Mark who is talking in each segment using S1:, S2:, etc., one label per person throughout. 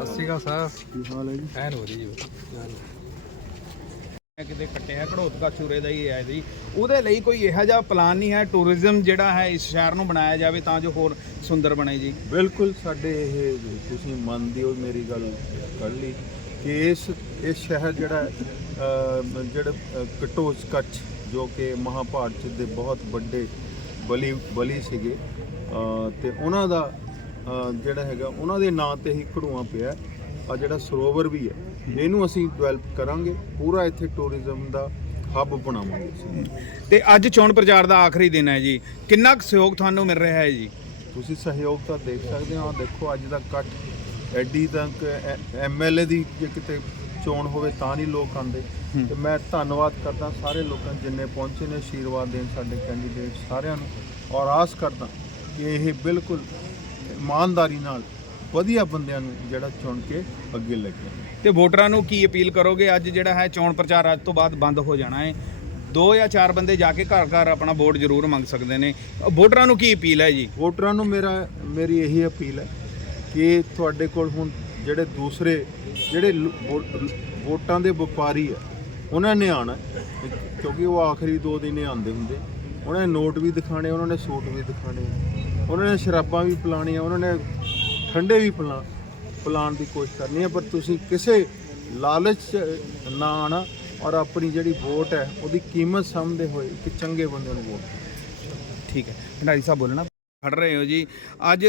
S1: ਕਾ ਸਰ
S2: ਕੀ ਹਾਲ ਹੈ ਜੀ
S1: ਐਨ ਹੋ ਰਹੀ ਜੀ।
S3: ਕਿਤੇ ਕੱਟਿਆ ਘੜੋਤਕਾ ਚੂਰੇ ਦਾ ਹੀ ਹੈ ਜੀ। ਉਹਦੇ ਲਈ ਕੋਈ ਇਹੋ ਜਿਹਾ ਪਲਾਨ ਨਹੀਂ ਹੈ। ਟੂਰਿਜ਼ਮ ਜਿਹੜਾ ਹੈ ਇਸ ਸ਼ਹਿਰ ਨੂੰ ਬਣਾਇਆ ਜਾਵੇ ਤਾਂ ਜੋ ਹੋਰ ਸੁੰਦਰ ਬਣੇ ਜੀ।
S2: ਬਿਲਕੁਲ ਸਾਡੇ ਇਹ ਤੁਸੀਂ ਮੰਨਦੇ ਹੋ ਮੇਰੀ ਗੱਲ ਕਰ ਲਈ ਕਿ ਇਸ ਇਸ ਸ਼ਹਿਰ ਜਿਹੜਾ ਹੈ, ਅਹ, ਜਿਹੜਾ ਅਹ, ਕਟੋਚ ਕੱਚ ਜੋ ਕਿ ਮਹਾਭਾਰਤ ਦੇ ਬਹੁਤ ਵੱਡੇ ਬਲੀ ਬਲੀ ਸੀਗੇ ਅਹ, ਤੇ ਉਹਨਾਂ ਦਾ ਜਿਹੜਾ ਹੈਗਾ ਉਹਨਾਂ ਦੇ ਨਾਂ ਤੇ ਹੀ ਘੜੂਆ ਪਿਆ ਆ ਜਿਹੜਾ ਸਰੋਵਰ ਵੀ ਹੈ ਇਹਨੂੰ ਅਸੀਂ ਡਿਵੈਲਪ ਕਰਾਂਗੇ ਪੂਰਾ ਇੱਥੇ ਟੂਰਿਜ਼ਮ ਦਾ ਹੱਬ ਬਣਾਵਾਂਗੇ
S3: ਤੇ ਅੱਜ ਚੋਣ ਪ੍ਰਚਾਰ ਦਾ ਆਖਰੀ ਦਿਨ ਹੈ ਜੀ। ਕਿੰਨਾ ਕੁ ਸਹਿਯੋਗ ਤੁਹਾਨੂੰ ਮਿਲ ਰਿਹਾ ਹੈ ਜੀ?
S2: ਤੁਸੀਂ ਸਹਿਯੋਗ ਤਾਂ ਦੇਖ ਸਕਦੇ ਹੋ ਦੇਖੋ ਅੱਜ ਦਾ ਇਕੱਠ ਐਡੀ ਤੱਕ ਐਮਐਲਏ ਦੀ ਜੇ ਕਿਤੇ ਚੋਣ ਹੋਵੇ ਤਾਂ ਨਹੀਂ ਲੋਕ ਆਉਂਦੇ। ਤੇ ਮੈਂ ਧੰਨਵਾਦ ਕਰਦਾ ਸਾਰੇ ਲੋਕਾਂ ਜਿੰਨੇ ਪਹੁੰਚੇ ਨੇ ਆਸ਼ੀਰਵਾਦ ਦੇਣ ਸਾਡੇ ਕੈਂਡੀਡੇਟ ਸਾਰਿਆਂ ਨੂੰ। ਔਰ ਆਸ ਕਰਦਾ ਕਿ ਇਹ ਬਿਲਕੁਲ ਇਮਾਨਦਾਰੀ ਨਾਲ ਵਧੀਆ ਬੰਦਿਆਂ ਨੂੰ ਜਿਹੜਾ ਚੁਣ ਕੇ ਅੱਗੇ ਲੈ ਕੇ ਆਉਣ।
S3: ਤੇ ਵੋਟਰਾਂ ਨੂੰ ਕੀ ਅਪੀਲ ਕਰੋਗੇ? ਅੱਜ ਜਿਹੜਾ ਹੈ ਚੋਣ ਪ੍ਰਚਾਰ ਅੱਜ ਤੋਂ ਬਾਅਦ ਬੰਦ ਹੋ ਜਾਣਾ ਹੈ। ਦੋ ਜਾਂ ਚਾਰ ਬੰਦੇ ਜਾ ਕੇ ਘਰ ਘਰ ਆਪਣਾ ਵੋਟ ਜ਼ਰੂਰ ਮੰਗ ਸਕਦੇ ਨੇ। ਵੋਟਰਾਂ ਨੂੰ ਕੀ ਅਪੀਲ ਹੈ ਜੀ?
S2: ਵੋਟਰਾਂ ਨੂੰ ਮੇਰਾ ਮੇਰੀ ਇਹੀ ਅਪੀਲ ਹੈ ਕਿ ਤੁਹਾਡੇ ਕੋਲ ਹੁਣ ਜਿਹੜੇ ਦੂਸਰੇ ਜਿਹੜੇ ਲ- ਵੋ- ਵੋਟਾਂ ਦੇ ਵਪਾਰੀ ਆ ਉਹਨਾਂ ਨੇ ਆਣਾ ਕਿਉਂਕਿ ਉਹ ਆਖਰੀ ਦੋ ਦਿਨ ਹੀ ਆਉਂਦੇ ਹੁੰਦੇ। ਉਹਨਾਂ ਨੇ ਨੋਟ ਵੀ ਦਿਖਾਣੇ ਉਹਨਾਂ ਨੇ ਸੂਟ ਵੀ ਦਿਖਾਣੇ ਉਹਨਾਂ ਨੇ ਸ਼ਰਾਬਾਂ ਵੀ ਪਿਲਾਣੀਆਂ ਉਹਨਾਂ ਨੇ ਠੰਡੇ ਵੀ ਪਿਲਾ, ਪਿਲਾਉਣ ਦੀ ਕੋਸ਼ਿਸ਼ ਕਰਨੀ ਹੈ ਪਰ ਤੁਸੀਂ ਕਿਸੇ ਲਾਲਚ ਨਾ ਆਣਾ ਔਰ ਆਪਣੀ ਜਿਹੜੀ ਵੋਟ ਹੈ, ਉਹਦੀ ਕੀਮਤ ਸਮਝਦੇ ਹੋਏ ਇੱਕ ਚੰਗੇ ਬੰਦੇ ਨੂੰ ਵੋਟ
S3: ਠੀਕ ਹੈ। ਭੰਡਾਰੀ ਸਾਹਿਬ ਬੋਲਣਾ। ਖੜ ਰਹੇ ਹੋ ਜੀ। ਅੱਜ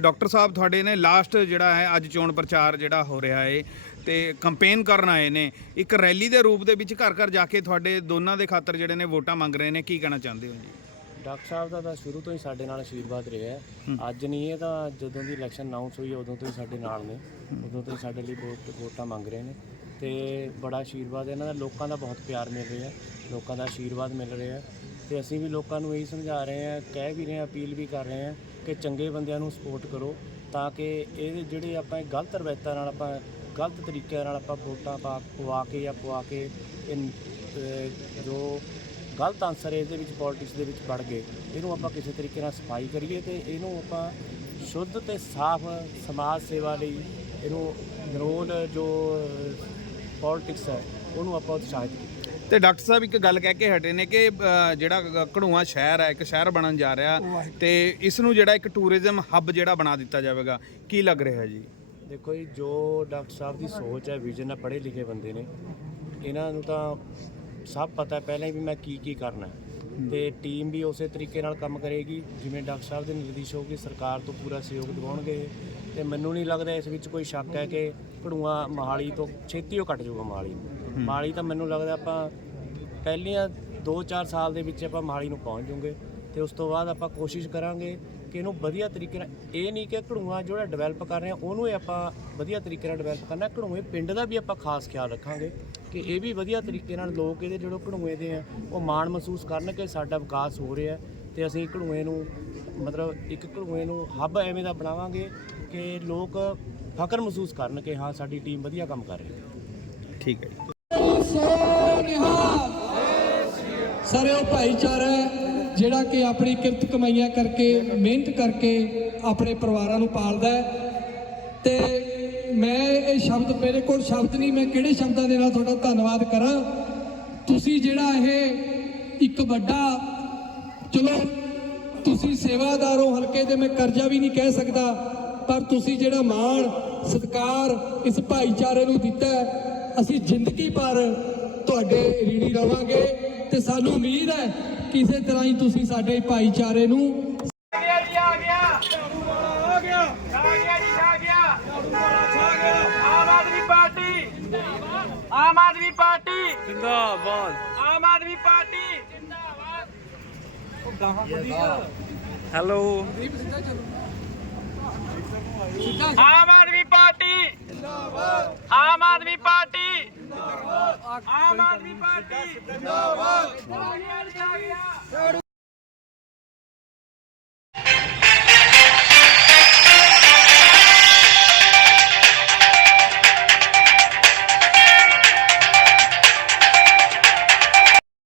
S3: ਡਾਕਟਰ ਸਾਹਿਬ ਤੁਹਾਡੇ ਨੇ ਲਾਸਟ ਜਿਹੜਾ ਹੈ, ਅੱਜ ਚੋਣ ਪ੍ਰਚਾਰ ਜਿਹੜਾ ਹੋ ਰਿਹਾ ਹੈ ਤੇ ਕੰਪੇਨ ਕਰਨ ਆਏ ਨੇ। ਇੱਕ ਰੈਲੀ ਦੇ ਰੂਪ ਦੇ ਵਿੱਚ ਘਰ ਘਰ ਜਾ ਕੇ ਤੁਹਾਡੇ ਦੋਨਾਂ ਦੇ ਖਾਤਰ ਜਿਹੜੇ ਨੇ ਵੋਟਾਂ ਮੰਗ ਰਹੇ ਨੇ, ਕੀ ਕਹਿਣਾ ਚਾਹੁੰਦੇ ਹੋ ਜੀ?
S4: ਡਾਕਟਰ ਸਾਹਿਬ ਦਾ ਤਾਂ ਸ਼ੁਰੂ ਤੋਂ ਹੀ ਸਾਡੇ ਨਾਲ ਆਸ਼ੀਰਵਾਦ ਰਿਹਾ ਹੈ। ਅੱਜ ਨਹੀਂ ਇਹ ਤਾਂ ਜਦੋਂ ਦੀ ਇਲੈਕਸ਼ਨ ਅਨਾਉਂਸ ਹੋਈ ਉਦੋਂ ਤੋਂ ਹੀ ਸਾਡੇ ਨਾਲ ਨੇ। ਉਦੋਂ ਤੋਂ ਹੀ ਸਾਡੇ ਲਈ ਵੋਟ ਵੋਟਾਂ ਮੰਗ ਰਹੇ ਨੇ। ਤੇ ਬੜਾ ਆਸ਼ੀਰਵਾਦ ਇਹਨਾਂ ਦਾ ਲੋਕਾਂ ਦਾ ਬਹੁਤ ਪਿਆਰ ਮਿਲ ਰਿਹਾ ਹੈ। ਲੋਕਾਂ ਦਾ ਆਸ਼ੀਰਵਾਦ ਮਿਲ ਰਿਹਾ ਹੈ। ਤੇ ਅਸੀਂ ਵੀ ਲੋਕਾਂ ਨੂੰ ਇਹੀ ਸਮਝਾ ਰਹੇ ਹਾਂ ਕਹਿ ਵੀ ਰਹੇ ਹਾਂ ਅਪੀਲ ਵੀ ਕਰ ਰਹੇ ਹਾਂ ਕਿ ਚੰਗੇ ਬੰਦਿਆਂ ਨੂੰ ਸਪੋਰਟ ਕਰੋ ਤਾਂ ਕਿ ਇਹ ਜਿਹੜੇ ਆਪਾਂ ਇਹ ਗਲਤ ਰਵਾਇਤਾਂ ਨਾਲ ਆਪਾਂ ਗਲਤ ਤਰੀਕੇ ਨਾਲ ਆਪਾਂ ਵੋਟਾਂ ਪਾ ਪਵਾ ਕੇ ਜਾਂ ਪਵਾ ਕੇ ਇਹ ਅਹ, ਜੋ ਗਲਤ ਆਨਸਰ ਇਹਦੇ ਵਿੱਚ ਪੋਲਿਟਿਕਸ ਦੇ ਵਿੱਚ ਵੜ ਗਏ। ਇਹਨੂੰ ਆਪਾਂ ਕਿਸੇ ਤਰੀਕੇ ਨਾਲ ਸਫ਼ਾਈ ਕਰੀਏ ਤੇ ਇਹਨੂੰ ਆਪਾਂ ਸ਼ੁੱਧ ਤੇ ਸਾਫ਼ ਸਮਾਜ ਸੇਵਾ ਲਈ ਇਹਨੂੰ ਨਿਰੋਲ ਜੋ ਪੋਲਿਟਿਕਸ ਹੈ ਉਹਨੂੰ ਆਪਾਂ ਉਤਸ਼ਾਹਿਤ ਕਰੀਏ
S3: ਤੇ ਡਾਕਟਰ ਸਾਹਿਬ ਇੱਕ ਗੱਲ ਕਹਿ ਕੇ ਹਟੇ ਨੇ ਕਿ ਜਿਹੜਾ ਘੜੂਆ ਸ਼ਹਿਰ ਹੈ ਇੱਕ ਸ਼ਹਿਰ ਬਣਨ ਜਾ ਰਿਹਾ ਤੇ ਇਸ ਨੂੰ ਜਿਹੜਾ ਇੱਕ ਟੂਰਿਜ਼ਮ ਹੱਬ ਜਿਹੜਾ ਬਣਾ ਦਿੱਤਾ ਜਾਵੇਗਾ ਕੀ ਲੱਗ ਰਿਹਾ ਜੀ?
S4: ਦੇਖੋ ਜੀ ਜੋ ਡਾਕਟਰ ਸਾਹਿਬ ਦੀ ਸੋਚ ਹੈ ਵਿਜ਼ਨ ਹੈ ਪੜ੍ਹੇ ਲਿਖੇ ਬੰਦੇ ਨੇ ਇਹਨਾਂ ਨੂੰ ਤਾਂ ਸਭ ਪਤਾ ਪਹਿਲਾਂ ਹੀ ਵੀ ਮੈਂ ਕੀ ਕੀ ਕਰਨਾ ਹੈ। ਤੇ ਟੀਮ ਵੀ ਉਸੇ ਤਰੀਕੇ ਨਾਲ ਕੰਮ ਕਰੇਗੀ ਜਿਵੇਂ ਡਾਕਟਰ ਸਾਹਿਬ ਦੇ ਨਿਰਦੇਸ਼ ਹੋਊਗੇ ਸਰਕਾਰ ਤੋਂ ਪੂਰਾ ਸਹਿਯੋਗ ਦਿਵਾਉਣਗੇ। ਤੇ ਮੈਨੂੰ ਨਹੀਂ ਲੱਗਦਾ ਇਸ ਵਿੱਚ ਕੋਈ ਸ਼ੱਕ ਹੈ ਕਿ ਘੜੂਆ ਮਹਾਲੀ ਤੋਂ ਛੇਤੀ ਉਹ ਕੱਟ ਜਾਊਗਾ ਮਹਾਲੀ ਨੂੰ। ਮਹਾਲੀ ਤਾਂ ਮੈਨੂੰ ਲੱਗਦਾ ਆਪਾਂ ਪਹਿਲੀਆਂ 2-4 ਸਾਲ ਦੇ ਵਿੱਚ ਆਪਾਂ ਮਹਾਲੀ ਨੂੰ ਪਹੁੰਚ ਜਾਵਾਂਗੇ ਤੇ ਉਸ ਤੋਂ ਬਾਅਦ ਆਪਾਂ ਕੋਸ਼ਿਸ਼ ਕਰਾਂਗੇ ਕਿ ਇਹਨੂੰ ਵਧੀਆ ਤਰੀਕੇ ਨਾਲ, ਇਹ ਨਹੀਂ ਕਿ ਘੜੂਆ ਜਿਹੜਾ ਡਿਵੈਲਪ ਕਰ ਰਹੇ ਆ ਉਹਨੂੰ ਹੀ ਆਪਾਂ ਵਧੀਆ ਤਰੀਕੇ ਨਾਲ ਡਿਵੈਲਪ ਕਰਨਾ। ਘੜੂਏ ਪਿੰਡ ਦਾ ਵੀ ਆਪਾਂ ਖਾਸ ਖਿਆਲ ਰੱਖਾਂਗੇ ਕਿ ਇਹ ਵੀ ਵਧੀਆ ਤਰੀਕੇ ਨਾਲ ਲੋਕ ਇਹਦੇ ਜਿਹੜੇ ਘੜੂਏ ਦੇ ਆ, ਉਹ ਮਾਣ ਮਹਿਸੂਸ ਕਰਨ ਕਿ ਸਾਡਾ ਵਿਕਾਸ ਹੋ ਰਿਹਾ ਤੇ ਅਸੀਂ ਘੜੂਏ ਨੂੰ, ਮਤਲਬ ਇੱਕ ਘੜੂਏ ਨੂੰ ਹੱਬ ਐਵੇਂ ਦਾ ਬਣਾਵਾਂਗੇ ਕਿ ਲੋਕ ਫਖਰ ਮਹਿਸੂਸ ਕਰਨ ਕਿ ਹਾਂ, ਸਾਡੀ ਟੀਮ ਵਧੀਆ ਕੰਮ ਕਰ ਰਹੀ ਹੈ।
S3: ਠੀਕ ਹੈ ਜੀ।
S5: ਸੋ ਨਿਹਾਲ। ਸਾਰੇ ਭਾਈਚਾਰਾ ਜਿਹੜਾ ਕਿ ਆਪਣੀ ਕਿਰਤ ਕਮਾਈਆਂ ਕਰਕੇ, ਮਿਹਨਤ ਕਰਕੇ ਆਪਣੇ ਪਰਿਵਾਰਾਂ ਨੂੰ ਪਾਲਦਾ ਹੈ। ਤੇ ਮੈਂ ਇਹ ਸ਼ਬਦ ਮੇਰੇ ਕੋਲ ਸ਼ਬਦ ਨਹੀਂ, ਮੈਂ ਕਿਹੜੇ ਸ਼ਬਦਾਂ ਦੇ ਨਾਲ ਤੁਹਾਡਾ ਧੰਨਵਾਦ ਕਰਾਂ? ਤੁਸੀਂ ਜਿਹੜਾ ਇਹ ਇੱਕ ਵੱਡਾ, ਚਲੋ, ਤੁਸੀਂ ਸੇਵਾਦਾਰ ਹੋ, ਹਲਕੇ ਦੇ ਮੈਂ ਕਰਜ਼ਾ ਵੀ ਨਹੀਂ ਕਹਿ ਸਕਦਾ, ਪਰ ਤੁਸੀਂ ਜਿਹੜਾ ਮਾਣ, ਸਤਿਕਾਰ ਇਸ ਭਾਈਚਾਰੇ ਨੂੰ ਦਿੱਤਾ ਅਸੀਂ ਜ਼ਿੰਦਗੀ ਭਰ ਤੁਹਾਡੇ ਰੀੜੀ ਰਵਾਂਗੇ ਤੇ ਸਾਨੂੰ ਉਮੀਦ ਹੈ ਕਿ ਇਸੇ ਤਰ੍ਹਾਂ ਹੀ ਤੁਸੀਂ ਸਾਡੇ ਭਾਈਚਾਰੇ ਨੂੰ
S6: ਗਿਆ ਜੀ ਆ ਗਿਆ ਝਾੜੂ ਵਾਲਾ ਆ ਗਿਆ ਆ ਗਿਆ ਜੀ ਆ ਗਿਆ ਝਾੜੂ ਵਾਲਾ ਛਾ ਗਿਆ ਆਮ ਆਦਮੀ ਪਾਰਟੀ ਜਿੰਦਾਬਾਦ ਆਮ ਆਦਮੀ ਪਾਰਟੀ ਜਿੰਦਾਬਾਦ ਆਮ ਆਦਮੀ ਪਾਰਟੀ ਜਿੰਦਾਬਾਦ ਆਮ ਆਦਮੀ ਪਾਰਟੀ ਜਿੰਦਾਬਾਦ ਆਮ ਆਦਮੀ ਪਾਰਟੀ ਜਿੰਦਾਬਾਦ
S4: ਆਮ ਆਦਮੀ ਪਾਰਟੀ। ਜਿੰਦਾਬਾਦ।